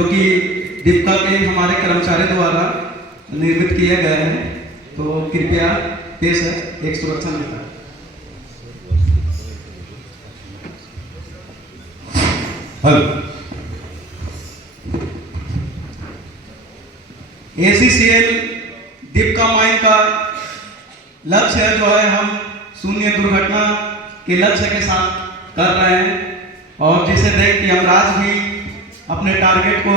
जो कि दीपिका के हमारे कर्मचारी द्वारा निर्मित किया गया है। तो कृपया पेश है एक सुरक्षा नेता। ACCL दीपिका माइन का लक्ष्य जो है हम शून्य दुर्घटना के लक्ष्य के साथ कर रहे हैं, और जिसे देख के यमराज भी अपने टारगेट को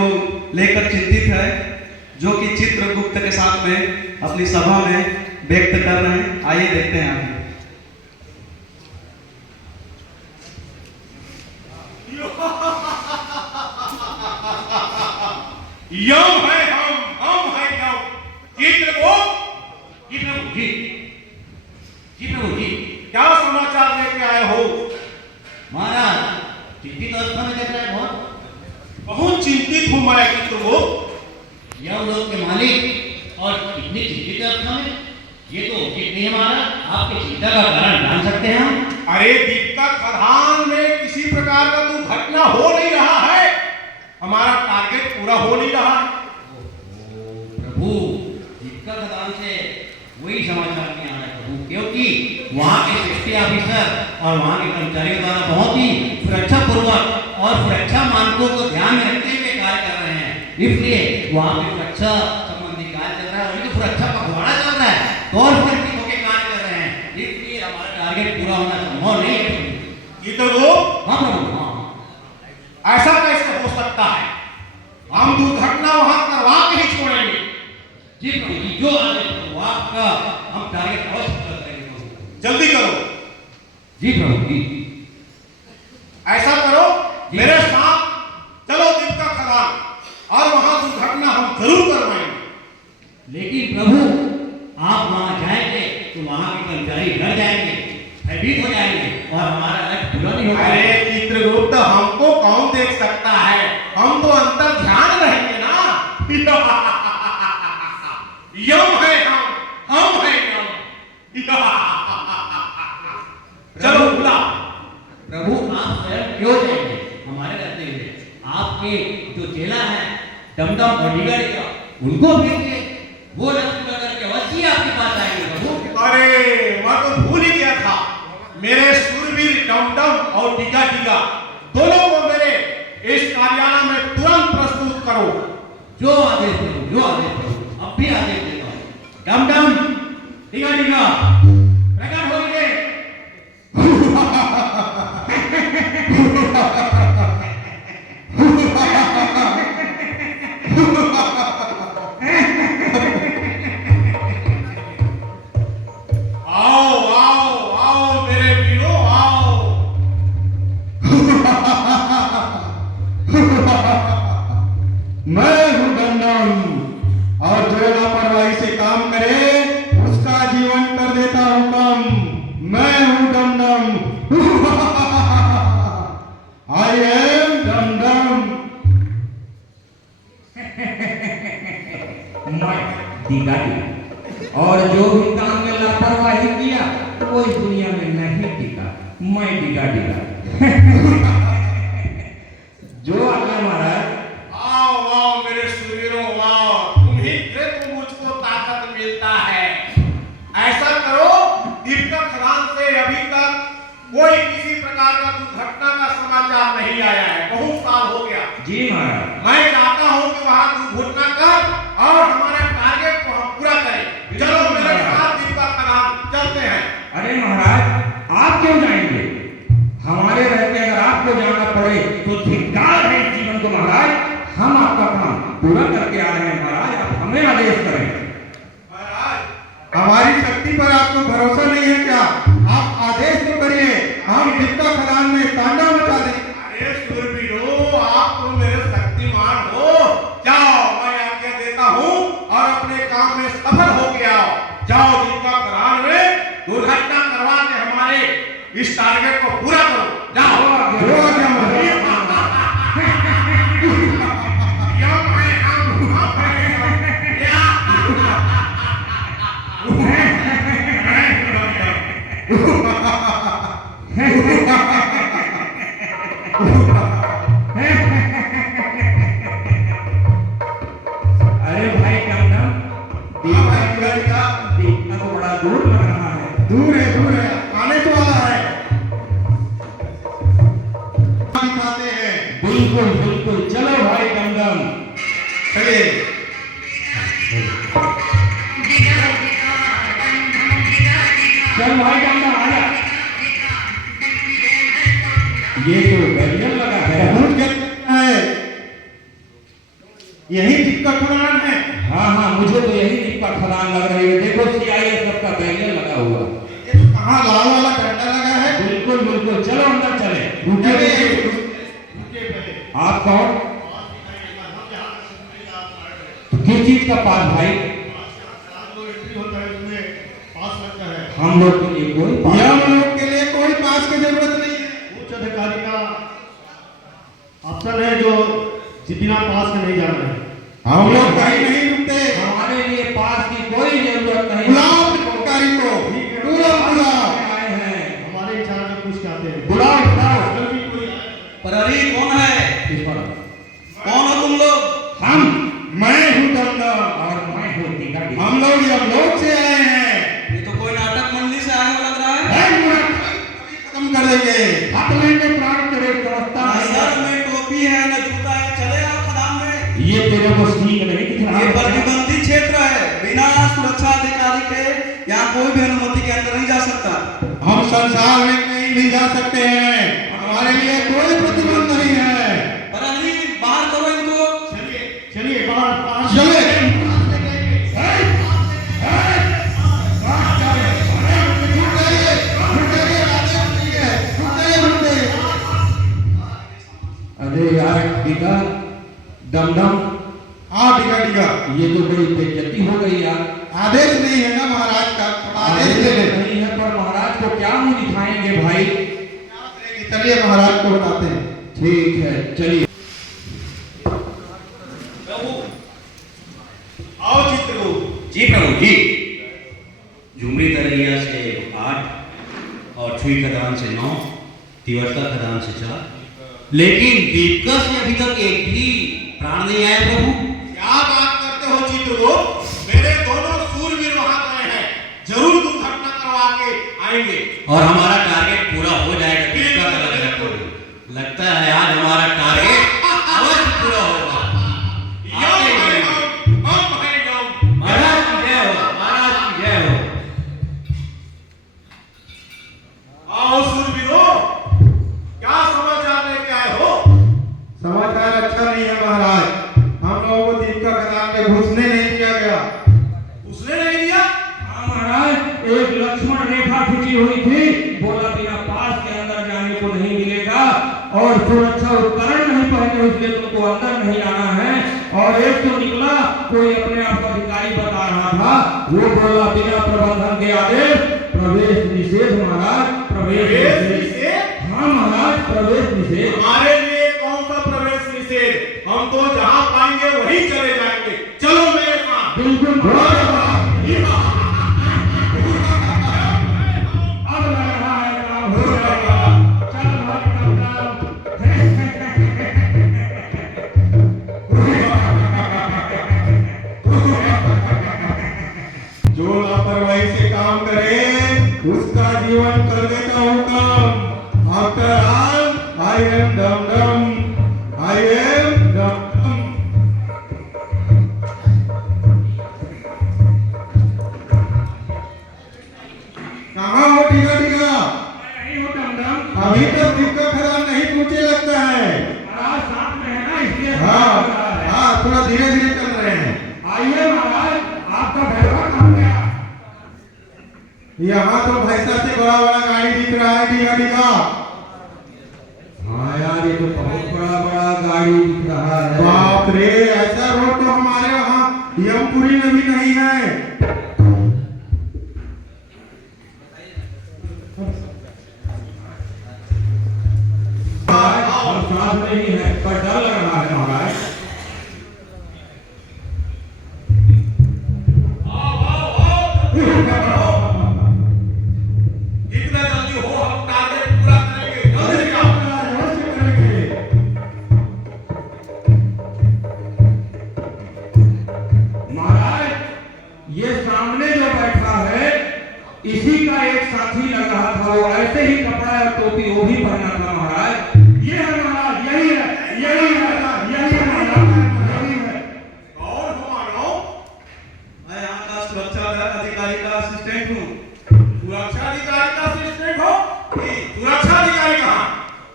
लेकर चिंतित है, जो कि चित्रगुप्त के साथ में अपनी सभा में व्यक्त कर रहे हैं। आइए देखते हैं आगे। यम है हम है यम। चित्रगुप्त जी, चित्रगुप्त जी, क्या समाचार लेके आए हो? महाराज चिंतित अवस्था में देख रहे हैं, बहुत चिंतित हूं मैं चित्रगुप्त। यम लोग के मालिक और इतनी चिंतित अवस्था में, ये तो उचित नहीं है महाराज। आपकी चिंता का कारण जान सकते हैं हम? अरे दीपिका खदान में किसी प्रकार का दुर्घटना हो नहीं रहा है, हमारा टारगेट पूरा हो नहीं रहा है। प्रभु, दीपिका खदान से वही समाचार नहीं आ रहा है प्रभु, क्योंकि वहाँ के सेफ्टी ऑफिसर और वहाँ के कर्मचारियों द्वारा बहुत ही सुरक्षा पूर्वक और सुरक्षा मानकों को ध्यान में रखते हुए कार्य कर रहे हैं। इसलिए वहाँ की सुरक्षा संबंधी कार्य चल रहा है, और ये सुरक्षा पखवाड़ा चल रहा है, तो और सुरक्षित होकर कार्य कर रहे हैं। इसलिए हमारा टारगेट पूरा होना संभव नहीं है। चित्रगुप्त, हाँ प्रभु, हाँ, ऐसा कैसे हो सकता है? हम दुर्घटना वहां करवा के ही छोड़ेंगे। जी प्रभु जी, जो आदेश प्रभु आपका, हम टारगेट अवश्य पूरा करेंगे प्रभु। जल्दी करो। जी प्रभु जी। ऐसा करो, मेरे साथ चलो दीपिका खदान, और वहां दुर्घटना हम जरूर करवाएंगे। लेकिन प्रभु, आप वहां जाएंगे तो वहां के कर्मचारी डर जाएंगे, भयभीत हो जाएंगे, और हमारा लक्ष्य पूरा नहीं होगा। अरे चित्रगुप्त, हमको कौन देख सकता है? हम तो अंतर ध्यान रहेंगे ना। यम है हम है यम। चलो बुला। प्रभु, आप स्वयं क्यों जाएंगे हमारे रहते हुए? आपके जो चेला है डमडम और डिगा, उनको भेजिए, वो लक्ष्य पूरा करके अवश्य आपके पास आएंगे प्रभु। अरे मैं तो भूल ही गया था, मेरे सूरवीर डमडम और डिगा दोनों को मेरे इस कार्यालय में तुरंत प्रस्तुत करो। जो आदेश प्रभु, जो आदेश प्रभु, अब भी आदेश देता हूँ। डमडम, डिगा प्रकट होइए। आओ मेरे वीरों, आओ। मैं हूं डमडम, और जो लापरवाही से काम करे उसका जीवन कर देता हूं कम। मैं हूं डमडम। I am dumdum. मैं दिगा, और जो भी काम में लापरवाही किया वो इस दुनिया में नहीं टिका। मैं दिगा जो आज्ञा महाराज। आओ मेरे सूरवीरों, आओ। तुम ही थे तो मुझको ताकत मिलता है। ऐसा करो, दीपिका खदान से अभी तक कोई किसी प्रकार का दुर्घटना का समाचार नहीं आया है, बहुत साल हो गया। जी महाराज। मैं चाहता हूं कि वहां दुर्घटना कर और हमारे टारगेट को हम पूरा करें। चलो मेरे साथ दीपिका खदान चलते हैं। अरे महाराज, आप क्यों जाएंगे? हमारे रहते अगर आपको जाना पड़े तो धिक्कार है इस जीवन को महाराज। हम आपका काम पूरा करके आ रहे हैं महाराज, आप हमें आदेश करें। महाराज, हमारी शक्ति पर आपको भरोसा नहीं है क्या? आप आदेश तो करिए, हम दीपिका खदान में तांडव मचा दें। अरे सूरवीरों, आप तो मेरे शक्तिमान हो। जाओ, मैं आज्ञा देता हूं, और अपने काम में सफल हो के आओ। जाओ, दीपिका खदान में दुर्घटना करवा के हमारे इस टारगेट को पूरा करो। जाओ। जो आज्ञा महाराज। यम है हम है यम। दूर है आने तो वाला है। दिखाते हैं। बिल्कुल बिल्कुल, चलो भाई दमदम। चलिए। चल भाई दमदम आजा। ये तो बैरियर लगा है। बहुत गलत है। यही दिक्कत खदान है। हाँ, मुझे तो यही दिक्कत खदान लग रही है। देखो CISF का बैरियर लगा हुआ। ये तो कहाँ लाल वाला डंडा लगा है। बिल्कुल बिल्कुल, चलो अंदर चले। रुकिए। आप कौन? किस चीज का पास भाई? हम लोग के लिए कोई पास हम लोग के लिए कोई पास की जरूरत नहीं है। उच्च अधिकारी का अफसर है जो बिना पास के नहीं जा रहे हैं। हम लोग कहीं नहीं रुकते। हमारे लिए पास की कोई जरूरत नहीं। बुलाओ अधिकारी को। बुलाओ। आए हैं। हमारे इंचार्ज में कुछ कहते हैं। बुलाओ। जल्दी कोई प्रहरी कौन है? किस पर? कौन हो तुम लोग? हम। मैं हूँ दमदम। और मैं हूँ टीका। हम लोग यमलोक से आए हैं। ये तो कोई नाटक मंडली से आया हुआ लग रहा है। खत्म कर देंगे। प्राण करे व्यवस्था ना नहीं सर है। में टोपी है ना जूता है, चले आओ खदान में। ये तेरे को सीख नहीं दिख रहा ये है? प्रतिबंधित क्षेत्र है, बिना सुरक्षा अधिकारी के यहाँ कोई भी अनुमति के अंदर नहीं जा सकता। हम संसार में कहीं भी जा सकते हैं। हमारे लिए कोई प्रतिबंध नहीं है। प्रहरी बाहर करो इनको। चलिए बाहर चले। अरे यार टीका, दमदम, टीका ये तो बड़ी बेइज्जती हो गई यार। आदेश नहीं है ना महाराज का। आदेश दे दे। नहीं है, पर महाराज को क्या मुंह दिखाएंगे भाई? चलिए महाराज को बताते हैं। ठीक है, चलिए। आओ चित्रगुप्त। जी प्रभु जी। झुमरी तरैया से 8 और छुई खदान से 9, तिवरता खदान से 4, लेकिन दीपका से अभी तक एक भी प्राण नहीं आया प्रभु। क्या बात करते हो चित्रगुप्त? मेरे दोनों सूरवीर वहां गए हैं, जरूर दुर्घटना करवा के आएंगे। और हमारा टारगेट पूरा हो जाएगा दीपका का लग रहा है प्रभु। लगता है आज हमारा टारगेट अवश्य पूरा होगा। यम है यम, हम है यम। महाराज की जय हो, महाराज की जय हो। आओ सूरवीरों, क्या समाचार लेके आए हो? समाचार अच्छा नहीं है महाराज। हम लोगों को दीपका खदान में घुसने नहीं दिया गया। उसने नहीं दिया? हाँ महाराज, एक लक्ष्मण रेखा खींची हुई थी, बोला बिना पास के अंदर जाने को नहीं मिलेगा और सुरक्षा उपकरण नहीं पहने इसलिए तुमको अंदर नहीं आना है। और एक तो निकला कोई अपने आप को अधिकारी बता रहा था, वो बोला बिना प्रबंधन के आदेश प्रवेश निषेध महाराज, प्रवेश प्रवेश निषेध। निषेध? हाँ महाराज, प्रवेश निषेध। हमारे लिए कौन सा प्रवेश निषेध? हम तो जहां पाएंगे वहीं चले जाएंगे। चलो मेरे साथ। बिल्कुल अब लग रहा है काम हो जाएगा। चल भाई जो लापरवाही से काम करे उसका जीवन कर देता हूँ कम। आफ्टर ऑल आई एम दमदम। आई एम दमदम। कहाँ हो टीका टीका? नहीं हो दमदम। अभी तक दीपका खदान नहीं पहुंचे लगता है। महाराज साथ में है ना, इसलिए हाँ थोड़ा धीरे धीरे चल रहे हैं। आइए महाराज, आपका भैरवा कहाँ गया? यहाँ तो भैंसा से बड़ा बड़ा गाड़ी दिख रहा है टीका टीका। हाँ यार, ये तो बहुत बड़ा बड़ा गाड़ी दिख रहा है। बाप रे, ऐसा रोड तो हमारे वहाँ यमपुरी में भी नहीं है। और साथ में ही है, पर डर लग रहा है महाराज। जितना जल्दी हो हम टारगेट पूरा करेंगे। जल्दी से आओ। अवश्य करेंगे। महाराज, ये सामने जो बैठा है इसी का एक साथी लग रहा था, वो ऐसे ही कपड़ा और टोपी वो भी पहना था महाराज। ये है महाराज, यही है, यही है, यही है महाराज, यही है। कौन हो मानो? मैं यहाँ का सुरक्षा अधिकारी का असिस्टेंट हूँ। सुरक्षा अधिकारी का असिस्टेंट हो? सुरक्षा अधिकारी कहाँ?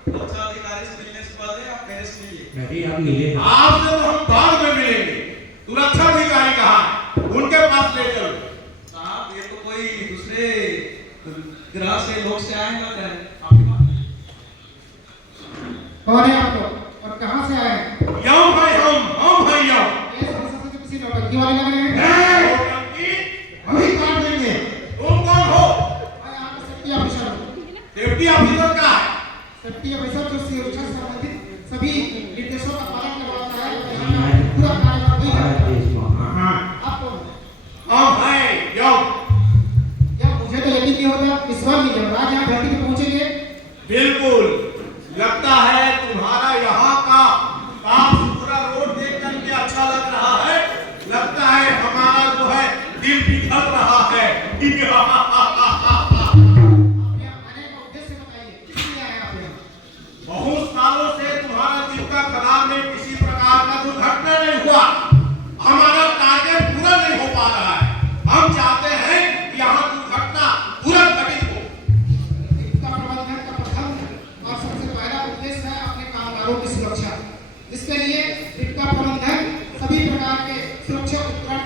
सुरक्षा अधिकारी से मिलने से पहले आप मेरे से मिलिए। नहीं आप मिले आपसे तो हम बाद में मिलेंगे। सुरक्षा अधिकारी कहाँ है? उनके पास ले चलो। साहब ये तो कोई दूसरे ग्रह से लोग से आए हैं क्या आपके पास? कौन है आप लोग और कहाँ से आए हैं? यम भाई हम भाई यम। ये संसद के किसी नौटंकी वाले लग रहे हैं। नौटंकी? अभी काट देंगे। तुम कौन हो? मैं यहाँ का सेफ्टी ऑफिसर हूँ। सेफ्टी ऑफिसर का है? सेफ्टी ऑफिसर जो सुरक्षा से संबंधित सभी निर्देशों का पालन करवाता है, यहाँ का पूरा कार्यक्रम वही है। हाँ। आप कौन? हम भाई यम। या मुझे तो यकीन नहीं होता इस बार भी जब आज यहाँ धरती पे पहुँचेंगे। बिल्कुल। लगता है तुम्हारा यहाँ का साफ सुथरा रोड देख करके अच्छा लग रहा है। लगता है हमारा जो है दिल पिघल रहा है। आप यहाँ आने का उद्देश्य बताइए, किस लिए आए आप यहाँ? बहुत सालों से तुम्हारा दिल का खदान में किसी प्रकार का दुर्घटना नहीं हुआ। हमारा टारगेट पूरा नहीं हो पा रहा है। हम चाहते हैं कि यहाँ दुर्घटना तुरंत घटित हो। इसका प्रबंधन का प्रथम और सबसे पहला उद्देश्य है अपने कामगारों की सुरक्षा। इसके लिए इसका प्रबंधन सभी प्रकार के सुरक्षा उपकरण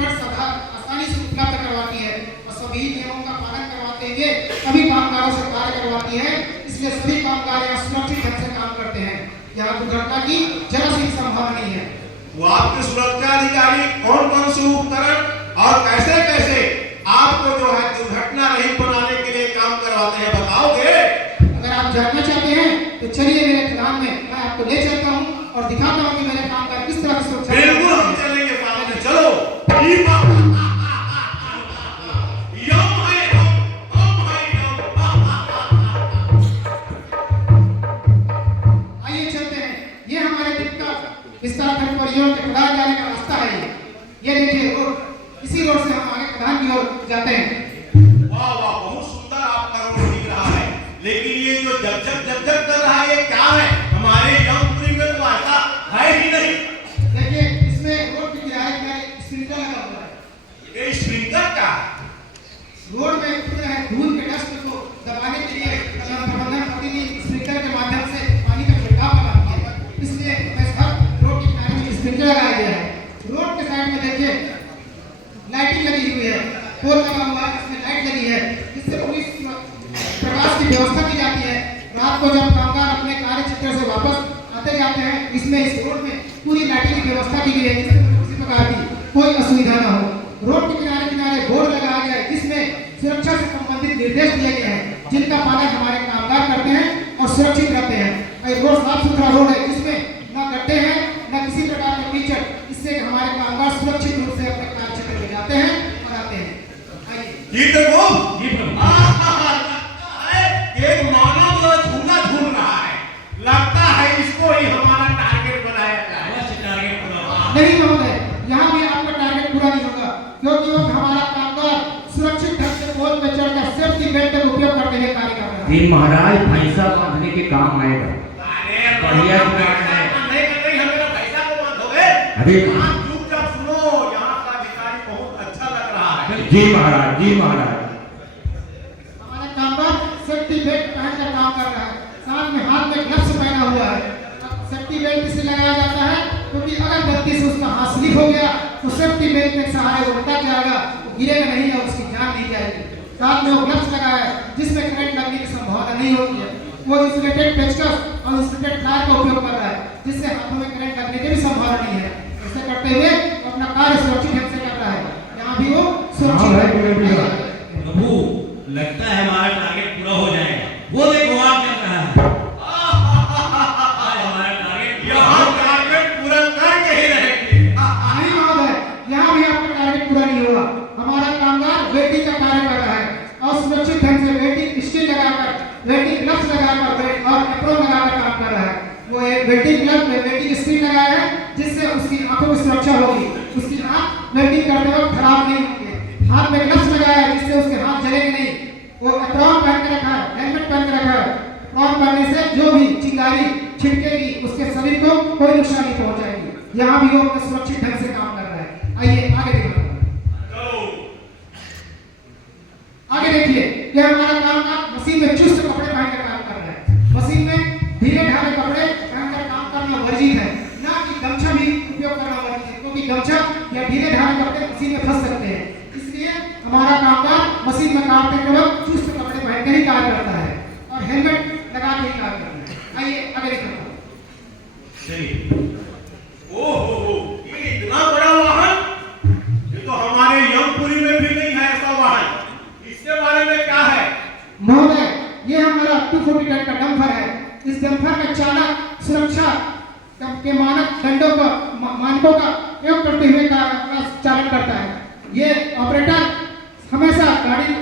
आसानी से उपलब्ध करवाती है और सभी नियमों का पालन करवाते हुए सभी कामगारों से कार्य करवाती है। इसलिए सभी कामगार यहाँ सुरक्षित ढंग से काम करते हैं। यहाँ दुर्घटना की जरा सी संभावना नहीं है। वो आपके सुरक्षा अधिकारी कौन कौन से उपकरण और कैसे कैसे आपको जो है दुर्घटना रहित बनाने के लिए काम करवाते हैं, बताओगे? अगर आप जानना चाहते हैं तो चलिए मेरे खदान में, मैं आपको ले चलता हूँ और दिखाता हूँ कि मेरे कामगार किस तरह की सुरक्षा। बिल्कुल हम चलेंगे सामने, चलो। यम है हम है यम। आइए चलते हैं। ये हमारे दिन का विस्तार खंड परियोजना के खदान जाने का रास्ता है। ये देखिए रोड, इसी रोड से हम आगे खदान की ओर जाते हैं। वाह वाह, बहुत सुंदर आपका रोड दिख रहा है। लेकिन ये जो जग कर रहा है, ये क्या है? हमारे यमपुरी में तो ऐसा है ही नहीं। देखिए इसमें रोड के किनारे किनारे स्प्रिंकलर लगा हुआ है। ये स्प्रिंकलर का रोड में उतरे हैं धूल के डस्ट को दबाने के लिए प्रबंधन प्रतिदिन स्प्रिंकलर के माध्यम से पानी का छिड़काव करती है। इसलिए सब रोड के किनारे में स्प्रिंकलर लगाया गया है। रोड के साइड में देखिए लाइटिंग लगी हुई है, पोल लगा हुआ है, इसमें लाइट लगी है, जिससे पूरी प्रकाश की व्यवस्था की जाती है। रात को जब कामगार अपने कार्य क्षेत्र से वापस आते जाते हैं, इसमें इस रोड में पूरी लाइटिंग की व्यवस्था की गई है, जिससे किसी प्रकार की कोई असुविधा न हो। रोड के किनारे किनारे बोर्ड लगाया गया है, जिसमें सुरक्षा से संबंधित निर्देश दिए गए हैं, जिनका पालन हमारे कामगार करते हैं और सुरक्षित रहते हैं। और रोड साफ सुथरा रोड है, जिसमें न गड्ढे हैं न किसी प्रकार के कीचड़। इससे हमारे कामगार सुरक्षित रूप से अपने कार्य क्षेत्र में जाते हैं और आते हैं। आइए। ये देखो, जी प्रभु। एक मानव जो झूला झूल रहा है। लगता है इसको ही हमारा टारगेट बनाया जाए। अवश्य टारगेट पूरा होगा। नहीं महोदय, यहाँ भी आपका टारगेट पूरा नहीं होगा, क्योंकि वो हमारा कामगार सुरक्षित ढंग से पोल में चढ़कर सेफ्टी बेल्ट का उपयोग करते हुए कार्य कर रहा है। दिन महाराज भैंसा बांधने के काम आएगा। अरे बढ़िया पैसा है। नहीं कर रही, हमें पैसा को बांधोगे? अरे आप चुपचाप सुनो, यहाँ का अधिकारी बहुत अच्छा लग रहा है। जी महाराज, जी महाराज। हमारा कामगार सेफ्टी बेल्ट पहनकर काम कर रहा है, साथ में हाथ में ग्लव्स पहना हुआ है। सेफ्टी बेल्ट इसलिए लगाया जाता है क्योंकि अगर गलती से उसका हाथ स्लिप हो गया तो सेफ्टी बेल्ट के सहारे वो उठा जाएगा, गिरेगा नहीं और उसकी जान नहीं जाएगी। साथ में वो ग्लव्स लगाया है जिसमें करंट लगने की संभावना नहीं होती है। वो इंसुलेटेड पेचकस और इंसुलेटेड तार का उपयोग कर रहा है, जिससे हाथों में करंट लगने की भी संभावना नहीं है। ऐसा करते हुए अपना कार्य सुरक्षित ढंग से कर रहा है। यहाँ भी वो सुरक्षित है। प्रभु लगता है हमारा टारगेट पूरा हो जाएगा। वो देखो आप चल रहा है। आज हमारा टारगेट यहाँ टारगेट पूरा करके ही रहेंगे। नहीं महोदय, यहाँ भी आपका टारगेट पूरा नहीं होगा। हमारा कामगार वेल्डिंग का कार्य कर रहा है और सुरक्षित ढंग से वेल्डिंग स्टील लगाकर, वेल्डिंग ग्लव्स लगाकर और एप्रोन लगाकर काम कर रहा है। वो एक वेल्डिंग ग्लव में वेल्डिंग स्टील लगाया है, जिससे उसकी आंखों की सुरक्षा होगी। उसकी आंख वेल्डिंग करते वक्त खराब नहीं होगी। हाथ में ग्लव्स लगाया है, जिससे छिड़केगी उसके शरीर को कोई नुकसान नहीं पहुंचाएगी। यहाँ भी वो अपना सुरक्षित ढंग से काम कर रहा है। आइए आगे देखिए, आगे देखिए, यह हमारा काम का मशीन में चुस्त कपड़े पहनकर काम कर रहा है। मशीन में ढीले ढाले कपड़े पहनकर काम करना वर्जित है, ना कि गमछा भी उपयोग करना वर्जित है, क्योंकि गमछा या ढीले ढाले कपड़े मशीन में फंस सकते हैं। इसलिए हमारा कामगार मशीन में काम करते वक्त चुस्त कपड़े पहनकर ही कार्य करता है और हेलमेट लगा के ही कार्य करता है। आइए आगे देखिए। ओहो, ये इतना बड़ा वाहन, ये तो हमारे यमपुरी में भी नहीं है ऐसा वाहन। इसके बारे में क्या है? महोदय, ये हमारा 240 टन का डंपर है। इस डंपर में चालक सुरक्षा के मानकों का प्रयोग करते हुए चालन करता है। ये ऑपरेटर हमेशा गाड़ी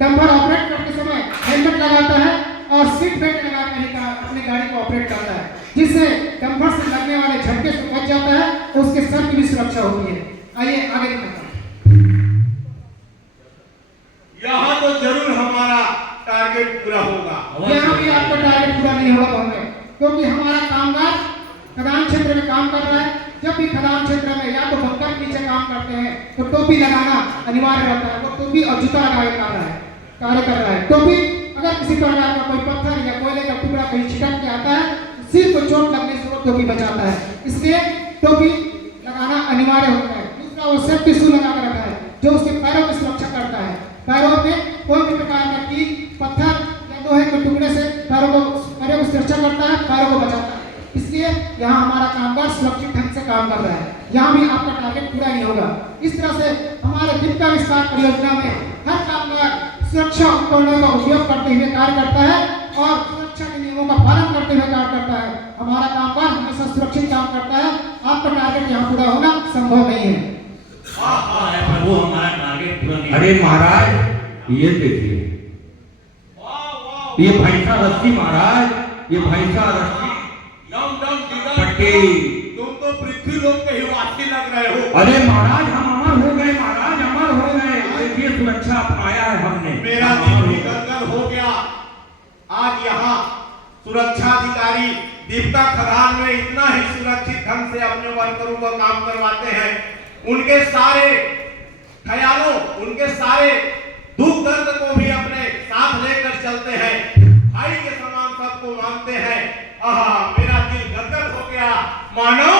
डंपर ऑपरेट करते समय हेलमेट लगाता है और सीट बेल्ट लगाकर ही अपनी गाड़ी को ऑपरेट करता है, जिससे डंपर से लगने वाले झटके से बच जाता है और उसके सर की भी सुरक्षा होती है। आइए आगे दिखाते हैं। यहाँ तो जरूर हमारा टारगेट पूरा होगा। यहाँ भी आपका टारगेट पूरा नहीं होगा होंगे, क्योंकि हमारा कामगार खदान क्षेत्र में काम कर रहा है। जब भी खदान क्षेत्र में या तो बंकर के नीचे काम करते हैं तो टोपी लगाना अनिवार्य रहता है। वो टोपी और जूता लगाए कार्य कर रहा है। टोपी अगर किसी प्रकार का कोई पत्थर या कोयले का टुकड़ा कहीं छिटक के आता है, सिर को चोट लगने से वो टोपी बचाता है, इसलिए टोपी लगाना अनिवार्य होता है। दूसरा, वो सेफ्टी शू लगा कर रखा है जो उसके पैरों की सुरक्षा करता है। पैरों में कोई भी प्रकार का कील, पत्थर या लोहे के टुकड़े से पैरों की सुरक्षा करता है, पैरों को बचाता है। इसलिए यहाँ हमारा कामगार सुरक्षित ढंग से काम कर रहा है। यहाँ भी आपका टारगेट पूरा नहीं होगा। इस तरह से हमारे दीपिका विस्तार परियोजना में हर कामगार सुरक्षा उपकरणों का उपयोग करते हुए कार्य करता है और सुरक्षा के नियमों का पालन करते हुए कार्य करता है। हमारा कामगार हमेशा सुरक्षित काम करता है। आपका टारगेट यहाँ पूरा होना संभव नहीं है। प्रभु, हमारा टारगेट पूरा नहीं। अरे महाराज, ये देखिए, ये भैंसा रस्सी महाराज, ये भैंसा रस्सी पट्टी। तुम तो पृथ्वी लोक के ही वासी लग रहे हो। अरे महाराज, हम अमर हो गए महाराज, अमर हो गए। देखिए सुरक्षा अपनाया है हमने। मेरा दिल भी गदगद हो गया। आज यहाँ सुरक्षा अधिकारी दीपिका खदान में इतना ही सुरक्षित ढंग से अपने वर्करों को काम करवाते हैं। उनके सारे ख्यालों, उनके सारे दुख दर्द को भी अपने साथ लेकर चलते हैं। भाई के समान सबको मानते हैं। मेरा दिल गदगद हो गया। मानो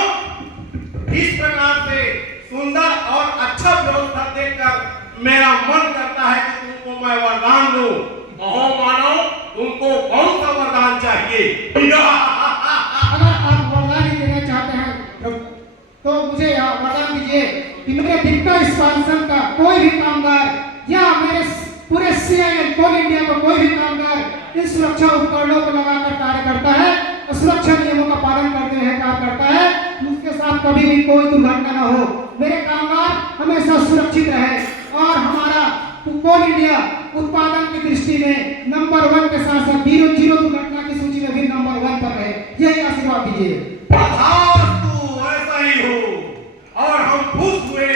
इस प्रकार से सुंदर और अच्छा व्यवस्था देखकर मेरा मन करता है कि तुमको मैं वरदान दूं। मानो तुमको कौन सा वरदान चाहिए? अगर आप वरदान ही देना चाहते हैं तो मुझे वरदान दीजिए कि मेरे दीपिका एक्सपांशन का कोई भी कामगार या मेरे पूरे CIL कोल इंडिया का कोई भी कामगार इन सुरक्षा उपकरणों को लगाकर कार्य करता है और सुरक्षा नियमों का पालन करते हुए कार्य करता है, उसके साथ कभी भी कोई दुर्घटना न हो। मेरे कामगार हमेशा सुरक्षित रहे और हमारा कोल इंडिया उत्पादन की दृष्टि में नंबर 1 के साथ साथ 0 दुर्घटना की सूची में भी नंबर 1 पर रहे। यही आशीर्वाद दीजिए। ऐसा ही हो और हम खुश हुए।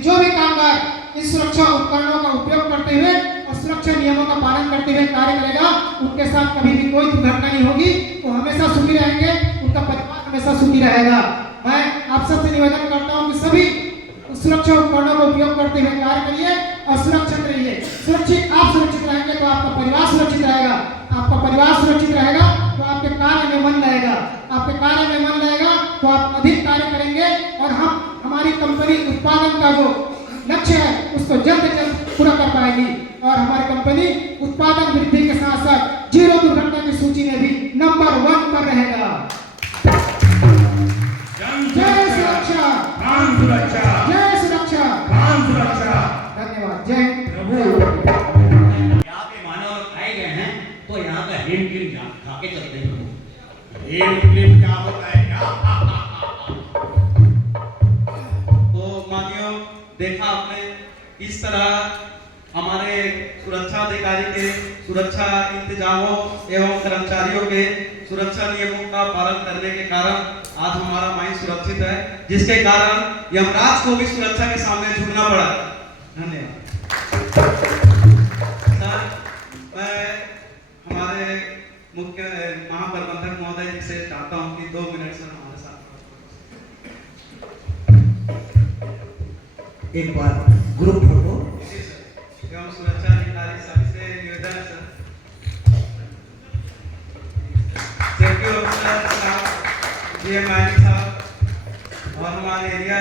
जो भी कामगार इस सुरक्षा उपकरणों का उपयोग करते हुए और सुरक्षा नियमों का पालन करते हुए कार्य करेगा, उनके साथ कभी भी कोई दुर्घटना नहीं होगी। वो हमेशा सुखी रहेंगे, उनका परिवार हमेशा सुखी रहेगा। मैं आप सबसे निवेदन करता हूं कि सभी सुरक्षा उपकरणों का उपयोग करते हुए कार्य करिए और सुरक्षित रहिए। सुरक्षित आप सुरक्षित रहेंगे तो आपका परिवार सुरक्षित रहेगा। आपका परिवार सुरक्षित रहेगा तो आपके कार्य में मन रहेगा। आपके कार्य में मन रहेगा तो आप अधिक कार्य करेंगे और हमारी कंपनी उत्पादन का जो लक्ष्य है उसको जल्द से जल्द पूरा कर पाएगी और हमारी कंपनी उत्पादन वृद्धि के साथ साथ 0 दुर्घटना की सूची में भी नंबर 1 पर रहेगा। जय सुरक्षा, जय सुरक्षा, धन्यवाद। जय प्रभु। यहाँ पे मानव लोग आए गए हैं तो यहाँ का हेम क्लीम खा के चलते हैं प्रभु। हेम क्लीम क्या होता है? तो मानियो, देखा आपने इस तरह हमारे सुरक्षा अधिकारी के सुरक्षा इंतजामों एवं कर्मचारियों के सुरक्षा नियमों का पालन करने के कारण आज हमारा माइन सुरक्षित है, जिसके कारण यमराज को भी सुरक्षा के सामने झुकना पड़ा। धन्यवाद सर। मैं हमारे मुख्य महाप्रबंधक महोदय जी से चाहता हूं कि 2 मिनट सर हमारे साथ एक बार ग्रुप फोटो। एवं सुरक्षा अधिकारी सभी से निवेदन है सर, सेफ्टी ऑफिसर साहब, डीएम साहब और हमारे एरिया